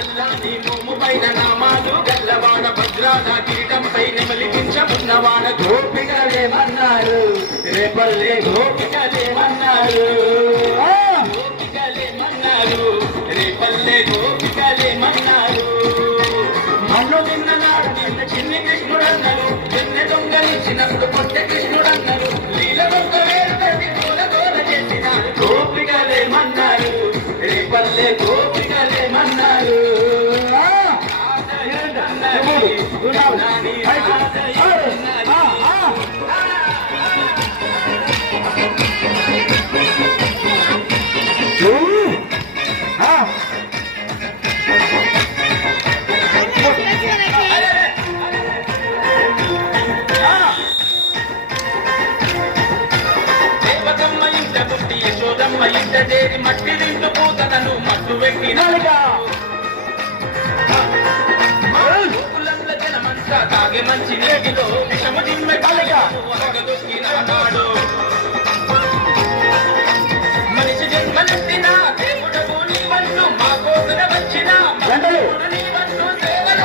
నీ మోము పైన నామాలు గల్లవాడ భద్రాన కిరీటంపై నెమలిపించమున్నవాడ గోపికలేమన్నారు రేపల్లే గోపికలేమన్నారు గోపికలేమన్నారు రేపల్లే గోపికలేమన్నారు మన్ను నిన్ననాడు నిన్న చిన్ని కృష్ణుడన్నారు నిన్న దొంగలించినప్పుడు కొట్టే కృష్ణుడన్నారు లీల దొంగ వేరుతది పూల గోల చేసినారు గోపికలేమన్నారు రేపల్లే గోపికలేమన్నారు యశోదమ్మ ఇంట చేరి మట్టి నిండు పూతనను మట్టు వెక్కినాలుగా జనమంతా తాగే మంచి నీటిలో విషము జిమ్మె కలగా దొక్కినాడు మనిషి జన్మనెత్తిన దేవుడవు నీవన్ను మా కోసన వచ్చిన నీవన్ను సేవల